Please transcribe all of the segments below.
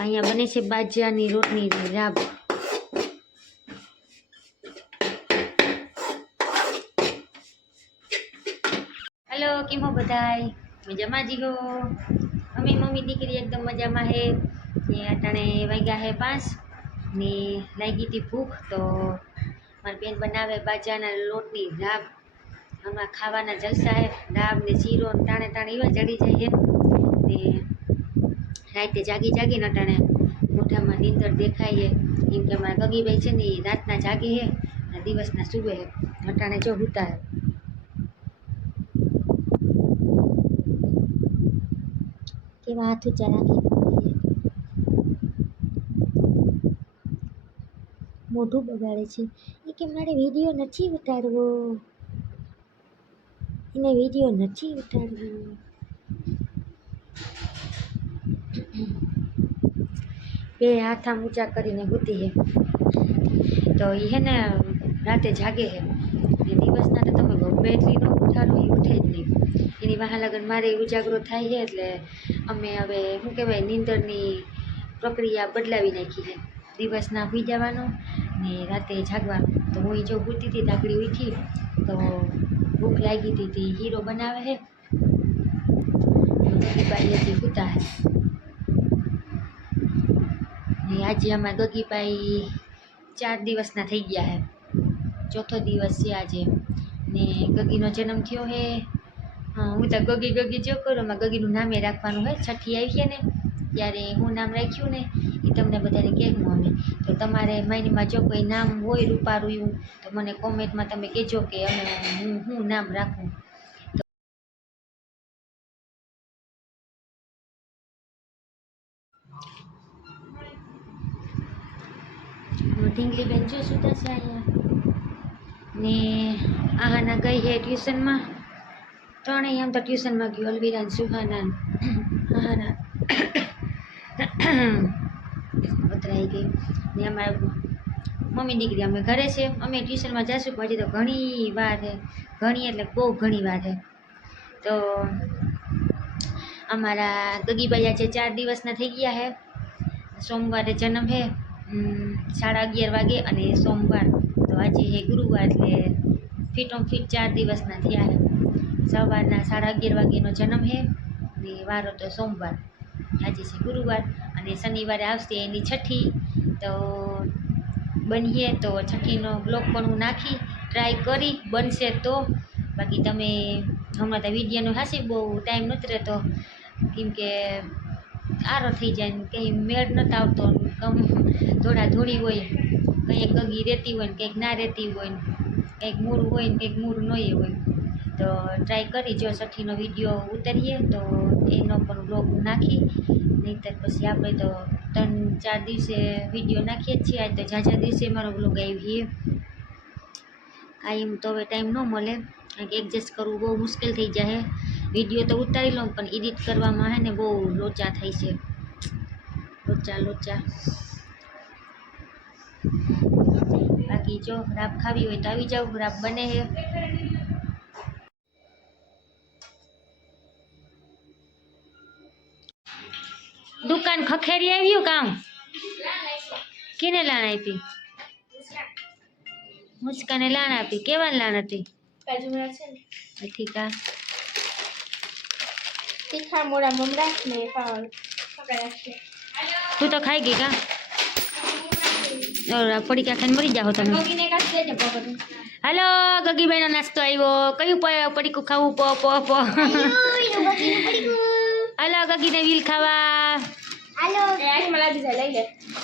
અહીંયા બને છે બાજરાની રોટલીની રાબ. હેલો, કેમ હો બધાય? મજામાં જીગો? અમે મમ્મી દીકરી એકદમ મજામાં હે. ને અટાણે વાગ્યા હે 5 ને લાગી હતી ભૂખ, તો મારી બેન બનાવે બાજરાના લોટની રાબ. હમણાં ખાવાના જલસા હે. રાબ ને જીરો ટાણે ટાણે એવા ચડી જાય છે ને રાતે જાગીને અટાણે મોઢામાં નીંદર દેખાય છે. એમ કે અમારા ગગીભાઈ છે ને એ રાતના જાગે છે અને દિવસના સૂવે છે. અટાણે જો હુતા હે. કેવા હાથ ઊંચા રાખી મોઢું બગાડે છે. એ કે મારે વિડીયો નથી ઉતારવો, એને વિડીયો નથી ઉતારવો. બે હાથ આમ ઊંચા કરીને ગૂતી છે. તો એ હે ને રાતે જાગે છે ને દિવસના તો તમે ગમે એટલી ન ઉઠાડો એ ઉઠે જ નહીં. એની વાહ લગન મારે ઉજાગરો થાય છે, એટલે અમે હવે શું કહેવાય નીંદરની પ્રક્રિયા બદલાવી નાખી છે. દિવસના સુઈ જવાનું ને રાતે જાગવાનું. તો હું જો ગૂતી હતી તાકડી ઉઠી તો ભૂખ લાગી હતી તે હીરો બનાવે છે. ગગીબાઈ હજી સૂતા છે ને આજે અમારા ગગીબાઈ 4 દિવસના થઈ ગયા છે. ચોથો દિવસ છે આજે ને ગગીનો જન્મ થયો છે. હું તો ગગી જો કરું, એમાં ગગીનું નામે રાખવાનું હોય. છઠ્ઠી આવી છે ને ત્યારે હું નામ રાખ્યું ને એ તમને બધાને કહેવું અમે. તો તમારે માઇન્ડમાં જો કોઈ નામ હોય રૂપારું એવું તો મને કોમેન્ટમાં તમે કહેજો કે અમે હું નામ રાખું. ઢીંગલી બેન જો સુતા છે અહીંયા ને આહાના ગઈ છે ટ્યુશનમાં. ત્રણેય આમ તો ટ્યુશનમાં ગયું. અલવીરાન, સુહાના, આહાના પતરાઈ ગઈ ને અમારા મમ્મી દીકરી અમે ઘરે છે. અમે ટ્યુશનમાં જઈશું પછી તો ઘણી વાર છે. ઘણી એટલે બહુ ઘણી વાર છે. તો અમારા ગગીભાઈ આજે 4 દિવસના થઈ ગયા છે. સોમવારે જન્મ છે 11:30 વાગે અને સોમવાર તો આજે છે ગુરુવાર, એટલે ફિટોમ ફિટ 4 દિવસના થયા છે. સવારના 11:30 વાગ્યાનો જન્મ છે ને વારો તો સોમવાર. આજે છે ગુરુવાર અને શનિવારે આવશે એની છઠ્ઠી. તો બનીએ તો છઠ્ઠીનો બ્લોગ પણ હું નાખી ટ્રાય કરી બનશે તો. બાકી તમે હમણાં તો વિડીયોનો હાસી બહુ ટાઈમ નથી રહેતો, કેમ કે આરો થઈ જાય ને કંઈ મેળ નથી આવતો. ધોળી હોય, કંઈક ગગી રહેતી હોય ને કંઈક ના રહેતી હોય ને કંઈક મૂળ હોય ને કંઈક મૂળ નહીં હોય. તો ટ્રાય કરી જો છઠ્ઠીનો વિડીયો ઉતારીએ તો એનો પણ બ્લોગ નાખી. નહીંતર પછી આપણે તો 3-4 દિવસે વિડીયો નાખીએ જ છીએ. આજ તો ઝાઝા દિવસે મારો બ્લોગ આવીએ. આ એમ તો હવે ટાઈમ ન મળે, કારણ કે એડજસ્ટ કરવું બહુ મુશ્કેલ થઈ જાય. વિડીયો તો ઉતારી લઉં પણ એડિટ કરવામાં હે ને બહુ લોચા થાય છે. લોચા બાકી જો રાબ ખાવી હોય તો આવી જાવ, રાબ બને છે. દુકાન ખખેરી આવ્યું કામ કેને લાણ આપી? મુસ્કાને લાણ આપી. કેવાની લાણ હતી? ઠીક આ તીખા મોડા મમરા ને પાવર. તું તો ખાઈ ગઈ કા? પડીકા ખાઈને મરી જાઓ તમે. હાલો, ગગીભાઈનો નાસ્તો આવ્યો. કયું પડીકું ખાવું? પો હાલો ગગીને વીલ ખાવા.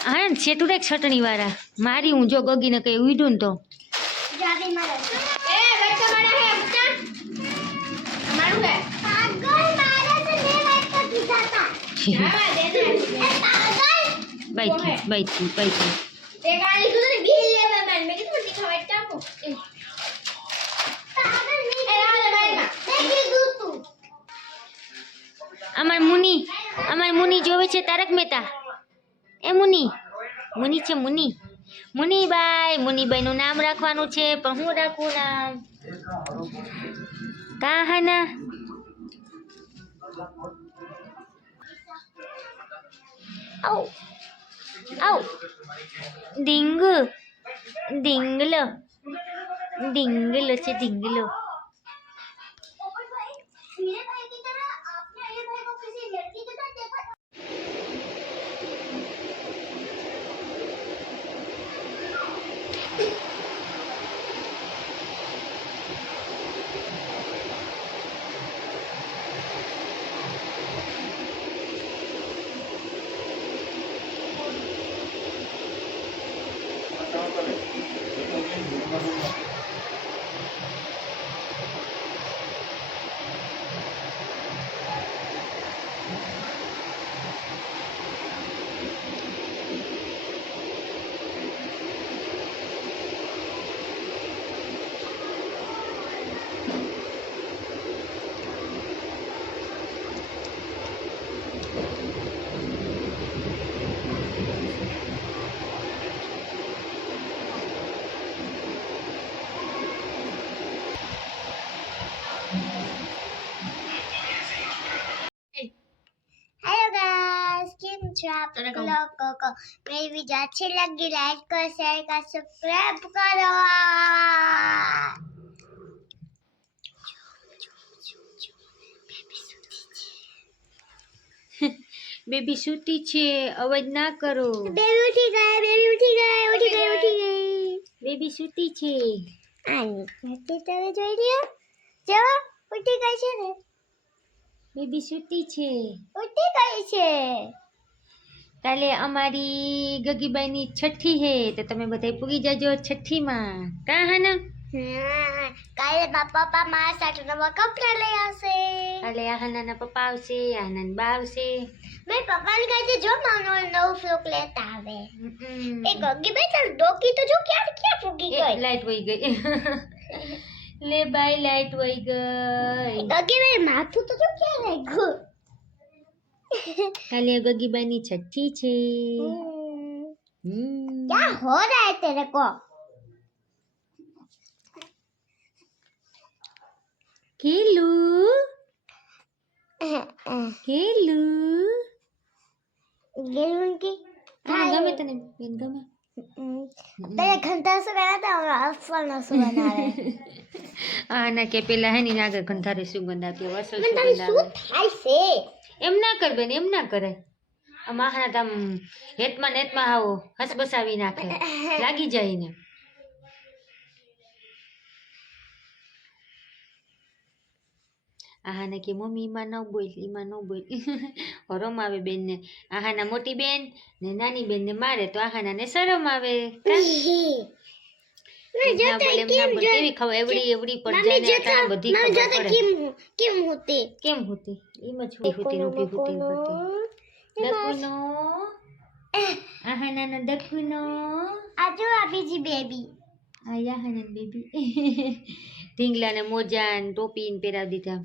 હા છે તું એક છટણી વાળા મારી. હું જો ગગીને કઈ ઉડું ને તો બાઈ અમાર મુની જોવે છે તારક મહેતા. એ મુની છે મુનીબાઈ નું નામ રાખવાનું છે, પણ હું રાખવું નામ? કાહાના આવ આવ ડીંગ ડીંગલો ડીંગલો છે ડીંગલો हेलो गाइस केम છો આપ લોકો को मेरी वीडियो अच्छी लगी लाइक करो शेयर करो सब्सक्राइब करो બેબી સૂતી છે અવાજ ના કરો बेबी उठी गए बेबी उठी गए उठी गए उठी गई બેબી સૂતી છે આની નથી તમે જોઈ રહ્યો જો ઉઠી ગઈ છે ને બેબી સૂતી છે ઉઠી ગઈ છે કાલે અમારી ગગીબાઈની છઠ્ઠી હે તો તમે બધા પૂગી જાજો છઠ્ઠીમાં કા હાના કાલે બાપા પપ્પા મારા સાથે નવા કપડા લઈ આવશે કાલે આહાનાના પપ્પા આવશે આહાનાની બા આવશે મેં પપ્પાને કહે છે જો માનો નવું ફ્રોક લેતા આવે હમ. એ ગગી ભાઈ તાર ડોકી તો જો ક્યાં ક્યાં ફૂગી એ, ગઈ લાઈટ વહી ગઈ લે બાય લાઈટ વહી ગઈ ગગી ભાઈ માથું તો જો ક્યાં રહી ગયું કાલે ગગીબાઈની છઠ્ઠી છે क्या हो रहा है तेरे को કેલુ કેલુ गेलून की આને ગમે તને બેન ગમે पहले घंटा से बना था और अफवाना से बना रहे આના કે પેલા હે ની આગળ ગંધારી સુગંધ આવતી હોય, અસલ मैं तने સુગંધ આવે सूट खाई से એમ ના કર બેન એમ ના કરે આ માહના તમ હેતમાં નેતમાં આવો હસ બસાવી નાખે લાગી જાય ને આહાને કે મમ્મી માં ન બોલ ઈમાં ન બોલ હરમ આવે બેન ને આહાના મોટી બેન ને નાની બેન ને મારે તો આહાના ને શરમ આવે કા? मैं ના બોલે એમ ના બોલે કેવી ખબર એવડી એવડી પડ જાય ને આટા બધી मैं ખબર जो પડે किम होते કેમ હોતી એમ જ હોતી ઊભી હોતી દકુનો આહાના નો દકુનો आजो अभी जी बेबी આયા હનન બેબી ઢીંગલા ને મોજા ને ટોપી ને પહેરાવી દીધા